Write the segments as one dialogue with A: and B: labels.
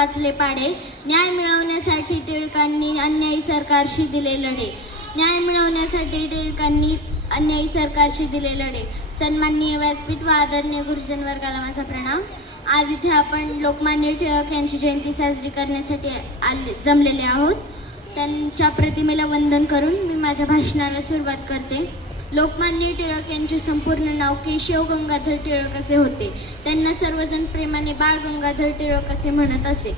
A: वाचले पाढे न्याय मिळवण्यासाठी टिळकांनी अन्यायी सरकारशी दिले लढे. न्याय मिळवण्यासाठी टिळकांनी अन्यायी सरकारशी दिले लढे. सन्माननीय व्यासपीठ व आदरणीय गुरुजन वर्गाला माझा प्रणाम. आज इथे आपण लोकमान्य टिळक यांची जयंती साजरी करण्यासाठी आले जमलेले आहोत. त्यांच्या प्रतिमेला वंदन करून मी माझ्या भाषणाला सुरुवात करते. लोकमान्य टिळक यांचे संपूर्ण नाव केशव गंगाधर टिळक असे होते. त्यांना सर्वजण प्रेमाने बाळ गंगाधर टिळक असे म्हणत असे.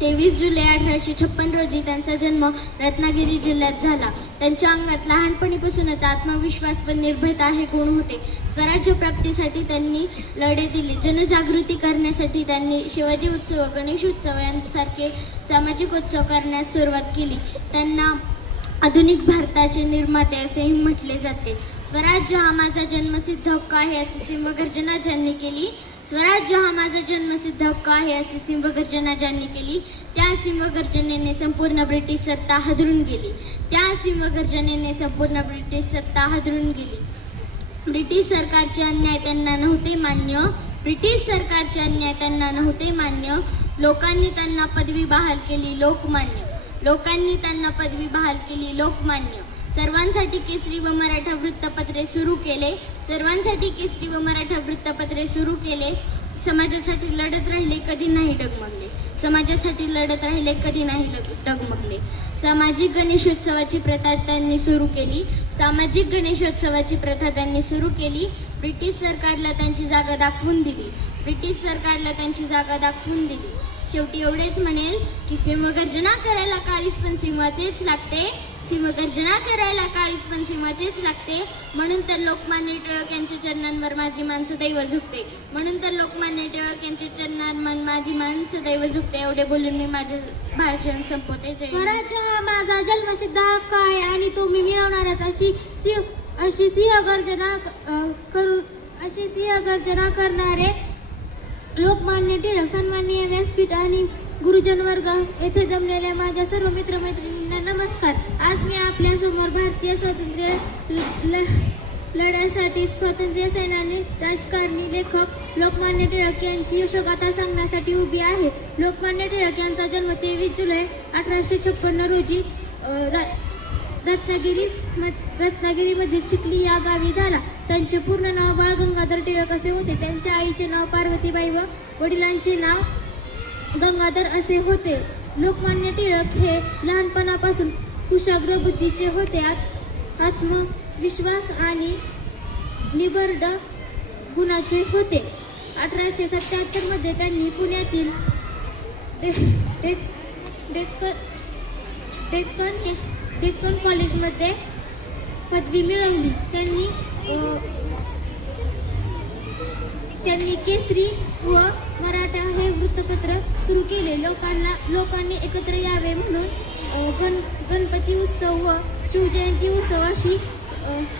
A: तेवीस जुलै अठराशे छप्पन रोजी त्यांचा जन्म रत्नागिरी जिल्ह्यात झाला. त्यांच्या अंगात लहानपणीपासूनच आत्मविश्वास व निर्भयता हे गुण होते. स्वराज्य प्राप्तीसाठी त्यांनी लढे दिले. जनजागृती करण्यासाठी त्यांनी शिवाजी उत्सव गणेश उत्सव यांसारखे सामाजिक उत्सव करण्यास सुरुवात केली. त्यांना आधुनिक भारताचे निर्माते असेही म्हटले जाते. स्वराज्य हा माझा जन्मसिद्ध हक्क आहे असे सिंहगर्जना ज्यांनी केली स्वराज्य हा माझा जन्मसिद्ध हक्क आहे असे सिंहगर्जना ज्यांनी केली त्या सिंहगर्जनेने संपूर्ण ब्रिटिश सत्ता हादरून गेली. त्या सिंहगर्जनेने संपूर्ण ब्रिटिश सत्ता हादरून गेली. ब्रिटिश सरकारचे अन्याय त्यांना नव्हते मान्य. ब्रिटिश सरकारचे अन्याय त्यांना नव्हते मान्य. लोकांनी त्यांना पदवी बहाल केली लोकमान्य. लोकांनी त्यांना पदवी बहाल केली लोकमान्य. सर्वांसाठी केसरी व मराठा वृत्तपत्रे सुरू केले. सर्वांसाठी केसरी व मराठा वृत्तपत्रे सुरू केले. समाजासाठी लढत राहिले कधी नाही डगमगले. समाजासाठी लढत राहिले कधी नाही डगमगले. सामाजिक गणेशोत्सवाची प्रथा त्यांनी सुरू केली. सामाजिक गणेशोत्सवाची प्रथा त्यांनी सुरू केली. ब्रिटिश सरकारला त्यांची जागा दाखवून दिली. ब्रिटिश सरकारला त्यांची जागा दाखवून दिली. शेवटी एवढेच म्हणेल की सिंहगर्जना करायला काळीच पण सिंहाचेच लागते. सिंहगर्जना करायला काळीच पण सिंहाचेच लागते. म्हणून तर लोकमान्य टिळक यांच्या चरणांवर माझी माणसं दैव झुकते. म्हणून तर लोकमान्य टिळक यांच्या चरणांवर माझी मान दैव झुकते. एवढे बोलून मी माझे भाषण संपवते.
B: स्वराज्य हा माझा जन्मसिद्ध हक्क आहे आणि तो मी मिळवणारच. अशी सिंह अशी सिंहगर्जना करू करून अशी सिंहगर्जना करणारे लोकमान्य टिळक सन्माननीय व्यासपीठ आणि गुरुजन वर्ग येथे जमलेल्या माझ्या सर्व मित्रमैत्रिणींना नमस्कार. आज मी आपल्यासमोर भारतीय स्वातंत्र्य लढ्यासाठी स्वातंत्र्य सेनानी राजकारणी लेखक लोकमान्य टिळक यांची यशोगाथा सांगण्यासाठी उभी आहे. लोकमान्य टिळक यांचा जन्म तेवीस जुलै अठराशे छप्पन्न रोजी रा- रत्नागिरी म- रत्नागिरीमधील चिखली या गावी झाला. त्यांचे पूर्ण नाव बाळ गंगाधर टिळक असे होते. त्यांच्या आईचे नाव पार्वतीबाई व वडिलांचे नाव गंगाधर असे होते. लोकमान्य टिळक हे लहानपणापासून कुशाग्र बुद्धीचे होते. आत आत्मविश्वास आणि निबर्ड गुणाचे होते. अठराशे सत्याहत्तरमध्ये त्यांनी पुण्यातील डे डेक डेक्कन डेक्कन डेक्कन कॉलेजमध्ये पदवी मिळवली. त्यांनी त्यांनी केसरी व मराठा हे वृत्तपत्र सुरू केले. लोकांना लोकांनी एकत्र यावे म्हणून गण गणपती उत्सव व शिवजयंती उत्सव अशी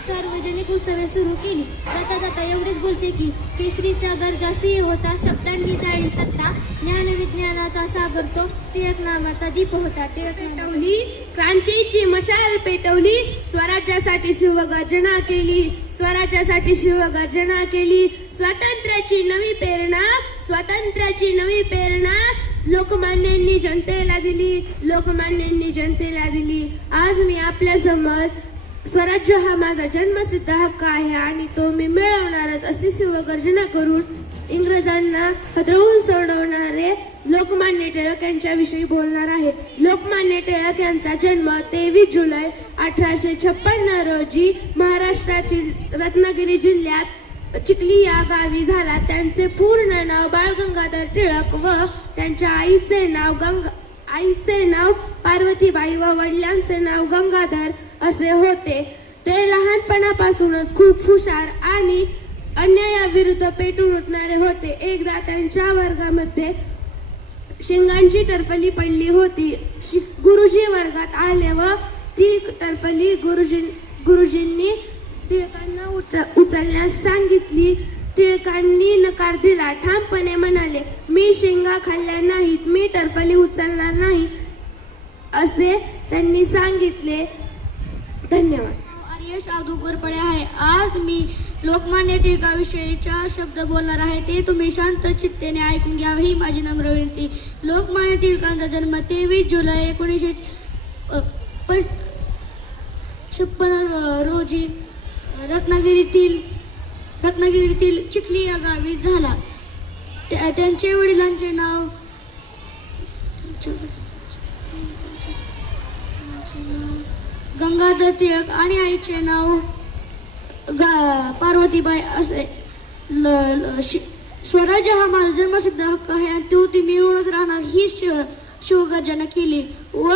B: सार्वजनिक उत्सवे सुरू केली. जाता जाता एवढेच बोलते की केसरीचा गरजा सिंह होता शब्दांनी जाळी सत्ता ज्ञान विज्ञानाचा सागर तो टिळक नामाचा दीप होता. टिळक
C: पेटवली क्रांतीची मशाल पेटवली स्वराज्यासाठी शिवगर्जना केली स्वराज्यासाठी शिवगर्जना केली. स्वातंत्र्याची नवी प्रेरणा स्वातंत्र्याची नवी प्रेरणा लोकमान्यांनी जनतेला दिली लोकमान्यांनी जनतेला दिली. आज मी आपल्यासमोर स्वराज्य हा माझा जन्मसिद्ध हक्क आहे आणि तो मी मिळवणारच अशी शिवगर्जना करून इंग्रजांना हदरवून सोडवणारे लोकमान्य टिळक यांच्याविषयी बोलणार आहे. लोकमान्य टिळक यांचा जन्म तेवीस जुलै अठराशे छप्पन्न रोजी महाराष्ट्रातील रत्नागिरी जिल्ह्यात चिखली या गावी झाला. त्यांचे पूर्ण नाव बाळ गंगाधर टिळक व त्यांच्या आईचे नाव गंगा आईचे नाव पार्वतीबाई व वडिलांचे नाव गंगाधर असे होते. ते लहानपणापासूनच खूप हुशार आणि अन्यायाविरुद्ध पेटून उठणारे होते. एकदा त्यांच्या वर्गामध्ये शिंगांची टरफली पडली होती. शि- गुरुजी वर्गात आले व ती टरफली गुरुजी गुरुजींनी टिळकांना उच उचलण्यास सांगितली. टिळकांनी नकार दिला. ठामपणे म्हणाले मी शेंगा खाल्ल्या नाहीत मी टरफली उचलणार नाही असे त्यांनी सांगितले. धन्यवाद.
D: यश आदुगरपडे आहे. आज मी लोकमान्य टिळकाविषयी चार शब्द बोलणार आहे. ते तुम्ही शांत चित्तेने ऐकून घ्यावे ही माझी नम्र विनंती. लोकमान्य टिळकांचा जन्म तेवीस जुलै एकोणीसशे पण छप्पन रोजी रत्नागिरीतील रत्नागिरीतील चिखली या गावी झाला. त्या- त्यांचे वडिलांचे नाव गंगाधर टिळक आणि आईचे नाव गा पार्वतीबाई असे. ल, ल, शि- स्वराज हा माझा जन्मसिद्ध हक्क आहे आणि तो ती मिळूनच राहणार ही श- शिवगर्जना केली. व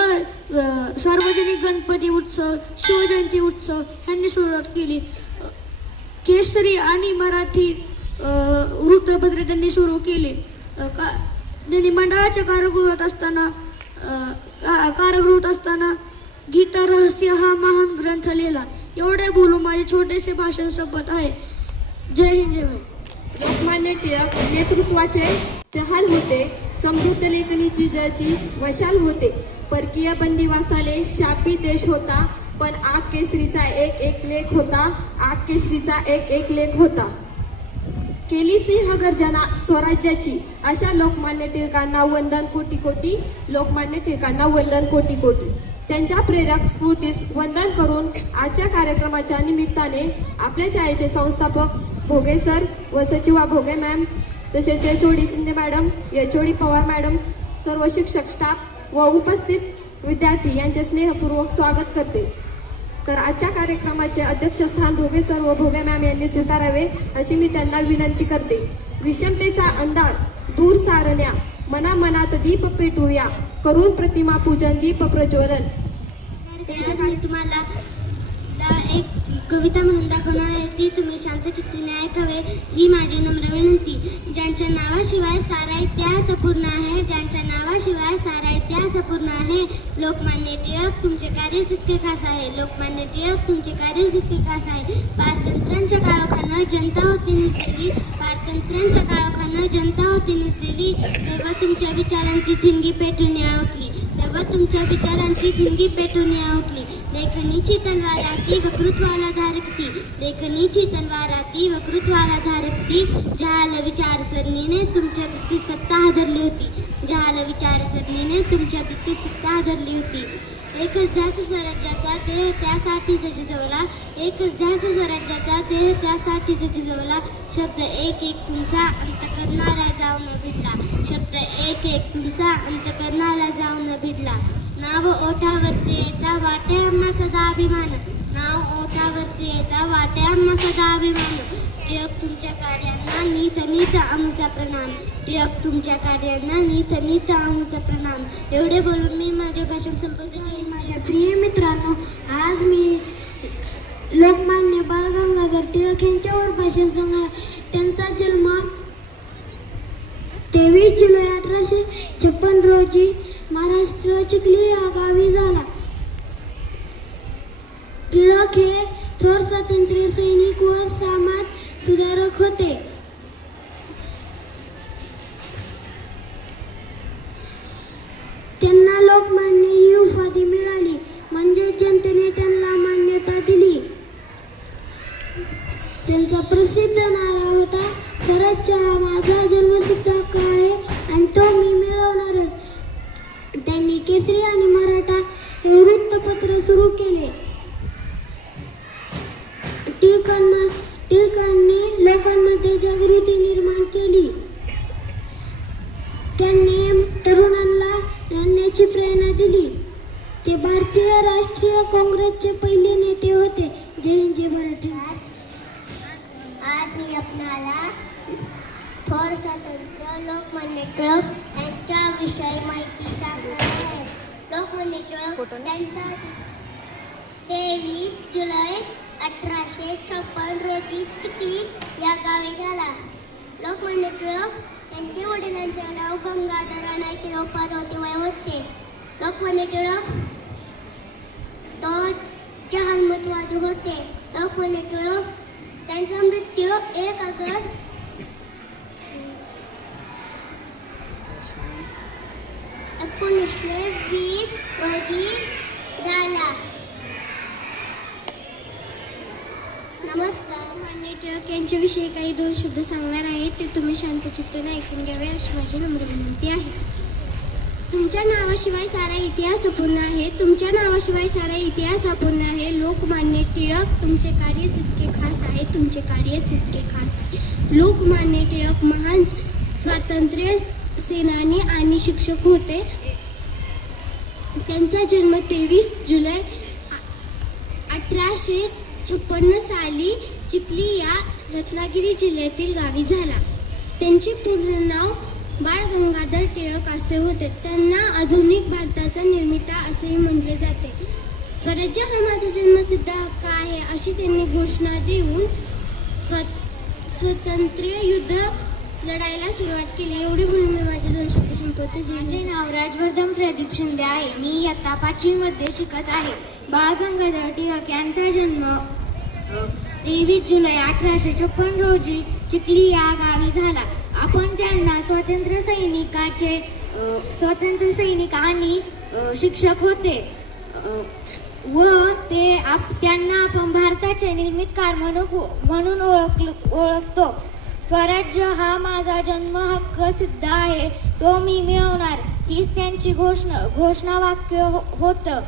D: सार्वजनिक गणपती उत्सव शिवजयंती उत्सव ह्यांनी सुरुवात केली. केसरी आणि मराठी वृत्तपत्रे त्यांनी सुरू केले. का त्यांनी मंडळाच्या कारागृहात असताना का- कारागृहात असताना गीता रहस्य हा महान ग्रंथ लिहिला. एवढे बोलून माझे छोटेसे भाषण सोबत आहे. जय हिंद जय भारत.
E: लोकमान्य टिळक नेतृत्वाचे जहाल होते समृद्ध लेखनीची जयती वशाल होते. परकीय बंदिवासाले शापी देश होता पण आग केसरीचा एक एक लेख होता. आग केसरीचा एक एक लेख होता. केली सिंह गर्जना स्वराज्याची. अशा लोकमान्य टिळकांना वंदन कोटी कोटी लोकमान्य टिळकांना वंदन कोटी कोटी. त्यांच्या प्रेरक स्मृतीस वंदन करून आजच्या कार्यक्रमाच्या निमित्ताने आपल्या शाळेचे संस्थापक भोगे सर व सचिवा भोगे मॅम तसेच H Shinde madam H Pawar madam सर्व शिक्षक स्टाफ व उपस्थित विद्यार्थी यांचे स्नेहपूर्वक स्वागत करते. तर आजच्या कार्यक्रमाचे अध्यक्षस्थान भोगे सर व भोगे मॅम यांनी स्वीकारावे अशी मी त्यांना विनंती करते. विषमतेचा अंधार दूर सारण्या मना मनात दीप पेटूया. करून प्रतिमा पूजन दीप प्रज्वलन.
F: आज तुम्हाला एक कविता म्हणून दाखवणार आहे. ती तुम्ही शांत चित्तीने ऐकावे ही माझी नम्र विनंती. ज्यांच्या नावाशिवाय सारा इतिहास अपूर्ण आहे ज्यांच्या नावाशिवाय सारा इतिहास अपूर्ण आहे. लोकमान्य टिळक तुमचे कार्य जितके खास आहे. लोकमान्य टिळक तुमचे कार्य जितके खास आहे. पारतंत्र्यांच्या काळोखानं जनता होती निसलेली. पारतंत्र्यांच्या काळोखानं जनता होती निसलेली. तेव्हा तुमच्या विचारांची थिंगी पेटून उठली. तेव्हा तुमच्या विचारांची थिंगी पेटून उठली. लेखनीची तलवार आती धारक धारकती. लेखनीची तलवार आती धारक धारकती. जहाल विचारसरणीने तुमच्या प्रती सत्ता हादरली होती. जहाल विचारसरणीने तुमच्या प्रती सत्ता हादरली होती. एकच ध्यास स्वराज्याचा देह त्यासाठी जिजवला एकच ध्यास स्वराज्याचा देह त्यासाठी जिजवला शब्द एक एक तुमचा अंत करणारा जाऊन भिडला. शब्द एक एक तुमचा अंत करणारा जाऊन भिडला. नाव ओठावरती येता वाटे आम्हा सदा अभिमान. नाव ओठावरती येता वाटे आम्हा सदा अभिमान. टिळक तुमच्या कार्यांना नीत नीत आमचा प्रणाम. टिळक तुमच्या कार्यांना नीत नीत आमचा प्रणाम. एवढे बोलून मी माझे भाषण संपवते.
D: माझ्या प्रिय मित्रांनो आज मी लोकमान्य बाळ गंगाधर टिळक यांच्यावर भाषण सांगणार. त्यांचा जन्म तेवीस जुलै अठराशे छप्पन रोजी महाराष्ट्र चिखली या गावी झाला. टिळक हे थोर स्वातंत्र्य सैनिक व समाज सुधारक होते. तरुणांना लढण्याची प्रेरणा दिली. ते भारतीय राष्ट्रीय काँग्रेसचे पहिले नेते होते. जय हिंद जय मराठी.
F: आज मी आपणाला थोर स्वातंत्र्य लोकमान्य टिळक यांच्याविषयी माहिती सांगणार आहे. लोकमान्य टिळक त्यांचा तेवीस जुलै अठराशे छप्पन रोजी चिखली या गावी झाला. लोकमान्य टिळक त्यांचे वडिलांचे नाव गंगाधर आणि आईचे नाव पार्वतीबाई होते. लोकमान्य टिळक तो जहानमतवादी होते. लोकमान्य टिळक त्यांचा मृत्यू एक ऑगस्ट एकोणीसशे वीस रोजी झाला. नमस्कार मान्य टिळक यांच्याविषयी काही दोन शब्द सांगणार आहे ते तुम्ही शांतचित्ताने ऐकून घ्यावे अशी माझी नम्र विनंती आहे. तुमच्या नावाशिवाय सारा इतिहास अपूर्ण आहे तुमच्या नावाशिवाय सारा इतिहास अपूर्ण आहे. लोकमान्य टिळक तुमचे कार्यच इतके खास आहे तुमचे कार्यच इतके खास आहे. लोकमान्य टिळक महान स्वातंत्र्य सेनानी आणि शिक्षक होते. त्यांचा जन्म तेवीस जुलै अठराशे छप्पन्न साली चिखली या रत्नागिरी जिल्ह्यातील गावी झाला. त्यांचे पूर्ण नाव बाळ गंगाधर टिळक असे होते. त्यांना आधुनिक भारताचा निर्मिता असेही म्हटले जाते. स्वराज्य हा माझा जन्मसिद्ध हक्क आहे अशी त्यांनी घोषणा देऊन स्व स्वतंत्र युद्ध लढायला सुरुवात केली. एवढे म्हणून मी माझे दोन शब्द संपवते.
D: माझे नाव राजवर्धन प्रदीप शिंदे आहे. मी इयत्ता पाचवीमध्ये शिकत आहे. बाळ गंगाधर टिळक यांचा जन्म तेवीस जुलै अठराशे छप्पन रोजी चिखली या गावी झाला. आपण त्यांना स्वातंत्र्य सैनिकाचे स्वातंत्र्य सैनिक आणि शिक्षक होते. व ते आप त्यांना आपण भारताचे निर्मितकार म्हणून म्हणून ओळख ओळखतो. स्वराज्य हा माझा जन्म हक्क सिद्ध आहे. तो मी मिळवणार. हीच त्यांची घोषणा घोषणावाक्य हो होतं.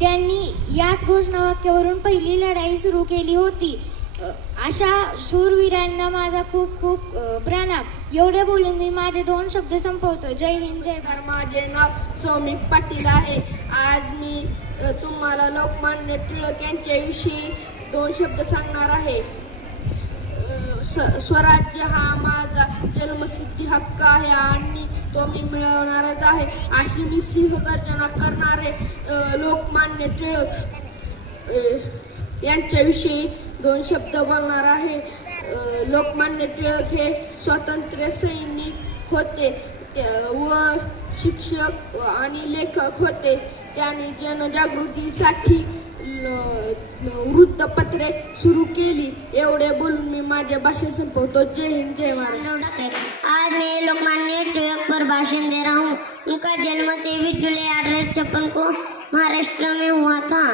D: त्यांनी याच घोषणावाक्यावरून पहिली लढाई सुरू केली होती. अशा शूरवीरांना माझा खूप खूप प्रणाम. एवढे बोलून मी माझे दोन शब्द संपवतो. जय हिंद जय
G: तर माझे नाव सौमिक पाटील आहे. आज मी तुम्हाला लोकमान्य टिळक यांच्याविषयी दोन शब्द सांगणार आहे. स्वराज्य हा माझा जन्मसिद्धी हक्क आहे आणि तो मी मिळवणारच आहे. अशी मी सिंहगर्जना करणारे लोकमान्य टिळक यांच्याविषयी दोन शब्द बोलणार आहे. लोकमान्य टिळक हे स्वातंत्र्य सैनिक होते. त्या- व शिक्षक आणि लेखक होते. त्यांनी जनजागृतीसाठी वृत्तपत्रे सुरू केली. एवढे बोलून मी माझे भाषण संपवतो. जय हिंद जय
D: आज मैं लोकमान्य टिळक पर भाषण दे रहा. हूँ उनका जन्म तेईस जुलाई अठारह छप्पन को महाराष्ट्र में हुआ था.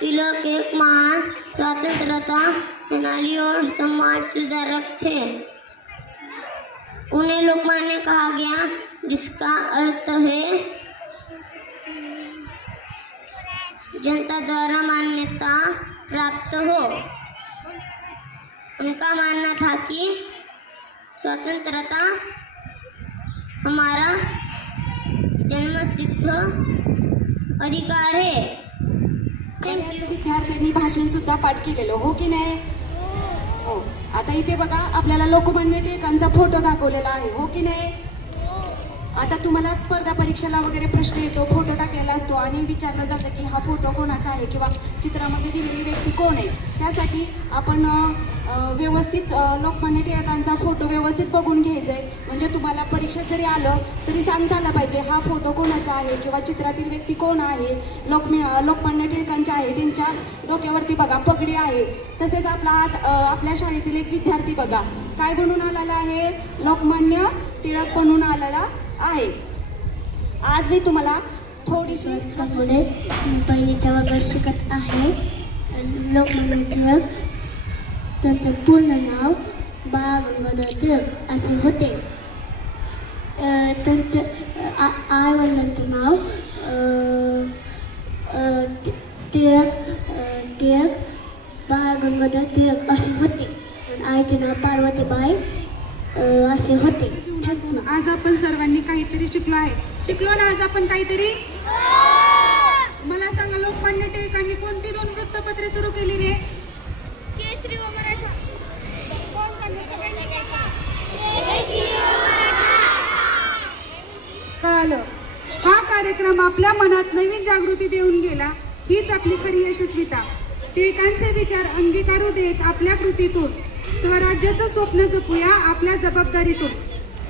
D: तिलक एक महान स्वतंत्रता सेनानी और समाज सुधारक थे. उन्हें लोकमान्य कहा गया जिसका अर्थ है जनता द्वारा मान्यता प्राप्त हो। उनका मानना था कि स्वतंत्रता हमारा जन्मसिद्ध अधिकार है।
H: विद्यार्थ्यांनी भाषण सुद्धा पाठ केलेलं हो की नाही? हो. आता इथे बघा आपल्याला लोकमान्य टिळकांचा फोटो दाखवलेला आहे हो की नाही? आता तुम्हाला स्पर्धा परीक्षेला वगैरे प्रश्न येतो फोटो टाकलेला असतो आणि विचारलं जातं की हा फोटो कोणाचा आहे किंवा चित्रामध्ये दिलेली व्यक्ती कोण आहे? त्यासाठी आपण व्यवस्थित लोकमान्य टिळकांचा फोटो व्यवस्थित बघून घ्यायचा आहे म्हणजे तुम्हाला परीक्षेत जरी आलं तरी सांगता आलं पाहिजे हा फोटो कोणाचा आहे किंवा चित्रातील व्यक्ती कोण आहे? लोकमे लोकमान्य टिळकांचे आहे त्यांच्या डोक्यावरती बघा पगडी आहे. तसेच आपला आज आपल्या शाळेतील एक विद्यार्थी बघा. काय बनून आलेला आहे? लोकमान्य टिळक बनून आलेला आहे. आज मी तुम्हाला थोडीशी
F: त्यामुळे मी पहिलीच्या वर्गात शिकत आहे. लोकमान्य टिळक त्यांचं पूर्ण नाव बाळ गंगाधर टिळक असे होते. त्यांचं आ- आई नाव टिळक टिळक बाळ गंगाधर टिळक असे होते. आईचे नाव पार्वतीबाई असे होते.
I: जीवनातून आज आपण सर्वांनी काहीतरी शिकलो आहे. शिकलो ना आज आपण काहीतरी? मला सांगा लोकमान्य टिळकांनी कोणती दोन वृत्तपत्रे सुरू केली रे
F: केसरी व मराठा.
I: कळालं. हा कार्यक्रम आपल्या मनात नवीन जागृती देऊन गेला. हीच आपली खरी यशस्विता. टिळकांचे विचार अंगीकारू देत आपल्या कृतीतून. स्वराज्याचं स्वप्न जपूया आपल्या जबाबदारीतून.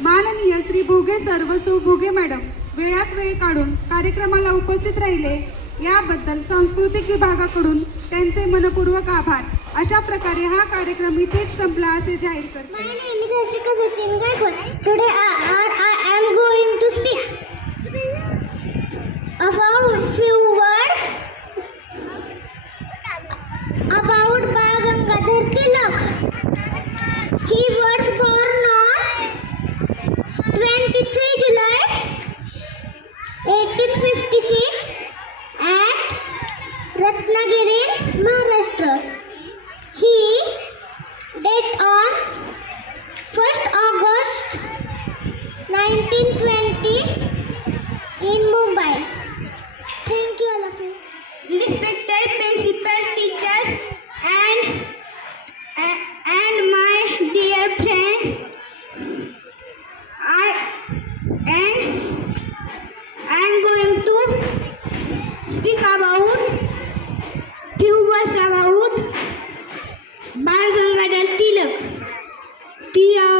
I: माननीय श्री भोगे सर व सौ भोगे मॅडम वेळात वेळ काढून कार्यक्रमाला उपस्थित राहिले. याबद्दल सांस्कृतिक विभागाकडून त्यांचे मनपूर्वक आभार. अशा प्रकारे हा कार्यक्रम इथेच संपला असे जाहीर करते.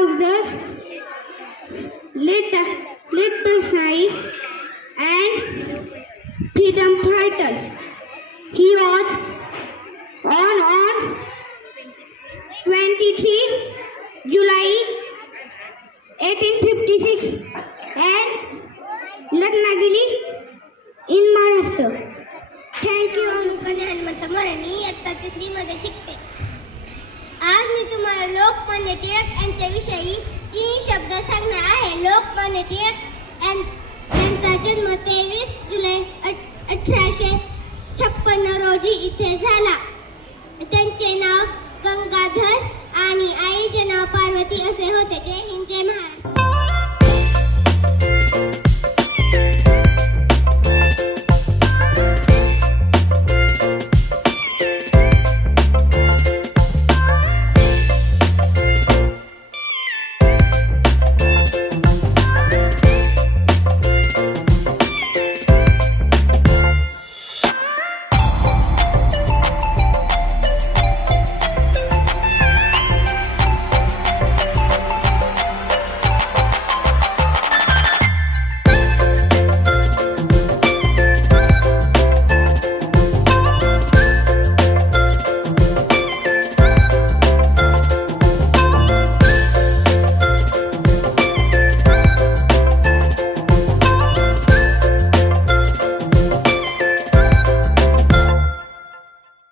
F: was the lead, lead Prasai and freedom. He was on on 23 July 1856 and
J: Ratnagiri in Maharashtra. Thank you, आज मी तुम्हाला लोकमान्य टिळक यांच्याविषयी तीन शब्द सांगणार आहे. लोकमान्य टिळक यां- यांचा जन्म तेवीस जुलै अठ- अठराशे छप्पन्न रोजी इथे झाला.